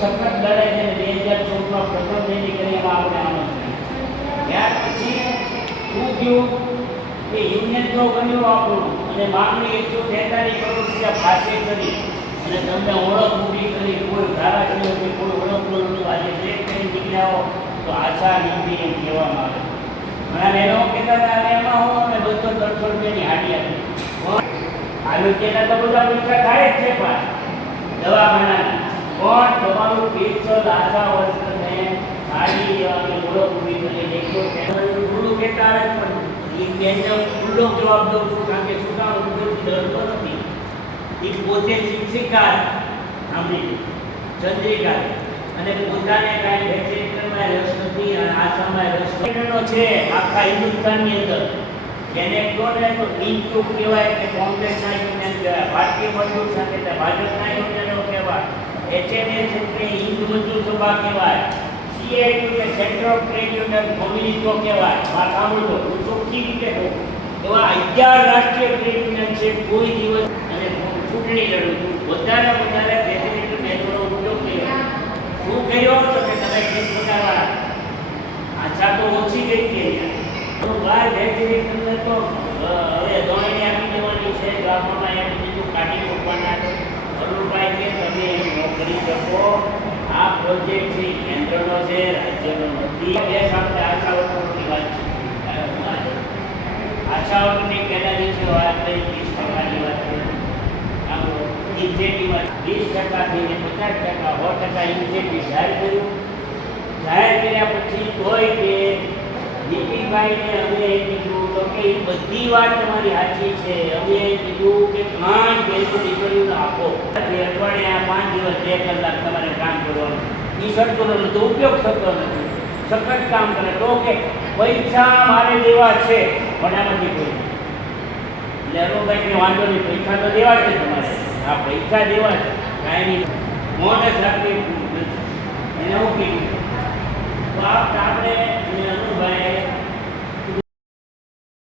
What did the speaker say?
સખત લડાઈ છે બે હજાર ચૌદમાં પ્રથમ રેલી કરી એમાં આપણે આનંદ પછી શું થયું? કે યુનિયન જો બન્યું આપણું, અને માંગણી એકસો તેતાલીસ કરોડ રૂપિયા પાસે કરી, અને તમને ઓળખ ઊભી કરી, કોઈ ધારાસભ્ય કે કોઈ ઓળખ નહોતું આજે જે કરી નીકળ્યા તો આશા નીકળી એમ કહેવામાં આવે. ઘણા બહેનો કહેતા હતા, "અરે, એમાં હું અને બસો ત્રણસો રૂપિયાની હાડી આપી. આરોગ્યના તો બધા પૈસા થાય જ છે પણ દવાખાનાના. પણ તમારું પીઠ લાચા વર્તને સારી અને ઓળખ ઊભી કરી એકસો થોડું કહેતા રહે પણ એ બેનને ખુલ્લો જવાબ દઉં છું, કારણ કે કામ હું ડરતો નથી. એ પોતે શિક્ષિકા સાંભળી ચંદ્રિકા અને પોતાને કાંઈ ફેસિલિટીમાં રસ નથી, અને આસામમાં રસ નથી. છે, આખા હિન્દુસ્તાનની અંદર. એને કહો ને તો ઇન્ટુ કહેવાય કે યુનિયન કહેવાય. ભારતીય મજૂર સાથે યુનિયનો કહેવાય એચએનએસ એટલે હિન્દ સભા કહેવાય સીઆઈટી એટલે સેન્ટર ઓફ ટ્રેડ યુનિયન કોમ્યુનિટો કહેવાય વાત સાંભળો હું ચોખ્ખી રીતે કહું એવા અગિયાર રાષ્ટ્રીય ટ્રેડ યુનિયન છે કોઈ દિવસ અને ચૂંટણી લડું છું વધારે વધારે ફેસિલિટી મેળવવાનો ઉપયોગ કર્યો શું કર્યો તો કે તમે કેસ બનાવવા આશા તો ઓછી ગઈ હતી તો બાર ફેસિલિટી તો હવે દોણીને આપી દેવાની છે ગામમાં એમ બીજું કાઢી મૂકવાના છે અરુણભાઈ કે તમે એમ ન કરી શકો. આ પ્રોજેક્ટ છે કેન્દ્રનો છે, રાજ્યનો નથી. બે સાથે આશા વાત છે. આશા વર્કરની પહેલા દિવસે વાત કરી ત્રીસ ટકાની વાત કરી આમ ઇન્સેન્ટિવ વીસ ટકાથી ને પચાસ ટકા, સો ટકા ઇન્સેન્ટિવ જાહેર કર્યું જાહેર કર્યા પછી તોય કે દીપીભાઈને અમે કીધું, તો કે એ બધી વાત તમારી સાચી છે. અમે કીધું કે પાંચ બેસો દીકરીઓને આપો. અઠવાડિયા પાંચ દિવસ બે કલાક તમારે કામ કરવાનું. એ સરતો તો ઉપયોગ થતો નથી. સખત કામ કરે. તો કે, પૈસા મારે દેવા છે. પણ આમાંથી કોઈ એટલે અરુણભાઈને વાંધો નહીં, પૈસા તો દેવા છે તમારે. આ પૈસા દેવા છે. કાંઈ નહીં. મોઢે રાખવી એને હું કીધું. તો આપણે